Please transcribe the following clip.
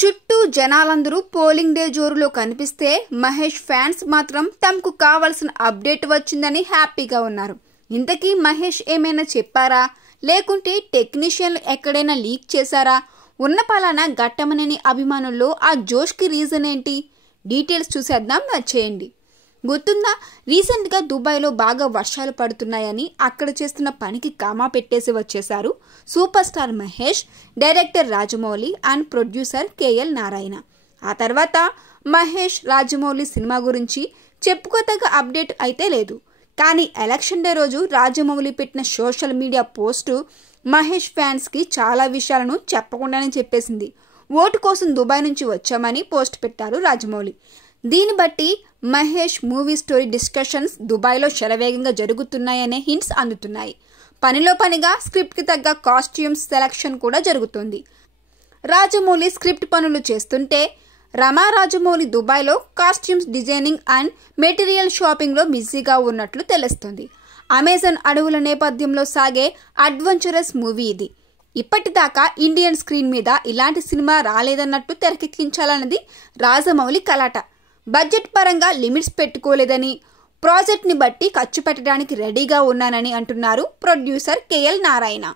చుట్టూ జనాలందరూ polling day జోరులో కనిపిస్తే మహేష్ ఫ్యాన్స్ మాత్రం తమకు కావాల్సిన అప్డేట్ వచ్చిందని హ్యాపీగా ఉన్నారు. ఇంతకీ మహేష్ ఏమైనా చెప్పారా, లేకుంటే టెక్నీషియన్లు ఎక్కడైనా లీక్ చేశారా? ఉన్న పలానా ఘట్టమనేని అభిమానుల్లో ఆ జోష్కి రీజన్ ఏంటి? డీటెయిల్స్ చూసేద్దాం, వచ్చేయండి. గుర్తుందా, రీసెంట్గా దుబాయ్లో బాగా వర్షాలు పడుతున్నాయని అక్కడ చేస్తున్న పనికి కామా పెట్టేసి వచ్చేశారు super star Mahesh, director Rajamouli and producer KL Narayana. ఆ తర్వాత మహేష్ రాజమౌళి సినిమా గురించి చెప్పుకోతగ్గ అప్డేట్ అయితే లేదు. కానీ ఎలక్షన్ డే రోజు రాజమౌళి పెట్టిన సోషల్ మీడియా పోస్టు మహేష్ ఫ్యాన్స్కి చాలా విషయాలను చెప్పకుండానే చెప్పేసింది. ఓటు కోసం దుబాయ్ నుంచి వచ్చామని పోస్ట్ పెట్టారు రాజమౌళి. దీన్ని బట్టి మహేష్ మూవీ స్టోరీ డిస్కషన్స్ దుబాయ్లో శరవేగంగా జరుగుతున్నాయనే హింట్స్ అందుతున్నాయి. పనిలో పనిగా స్క్రిప్ట్కి తగ్గ కాస్ట్యూమ్స్ సెలక్షన్ కూడా జరుగుతుంది. రాజమౌళి స్క్రిప్ట్ పనులు చేస్తుంటే రమా రాజమౌళి దుబాయ్లో కాస్ట్యూమ్స్ డిజైనింగ్ అండ్ మెటీరియల్ షాపింగ్లో బిజీగా ఉన్నట్లు తెలుస్తుంది. అమెజాన్ అడవుల నేపథ్యంలో సాగే అడ్వెంచరస్ మూవీ ఇది. ఇప్పటిదాకా ఇండియన్ స్క్రీన్ మీద ఇలాంటి సినిమా రాలేదన్నట్టు తెరకెక్కించాలన్నది రాజమౌళి కలాట. బడ్జెట్ పరంగా లిమిట్స్ పెట్టుకోలేదని, ప్రాజెక్ట్ని బట్టి ఖర్చు పెట్టడానికి రెడీగా ఉన్నానని అంటున్నారు ప్రొడ్యూసర్ కేఎల్ నారాయణ.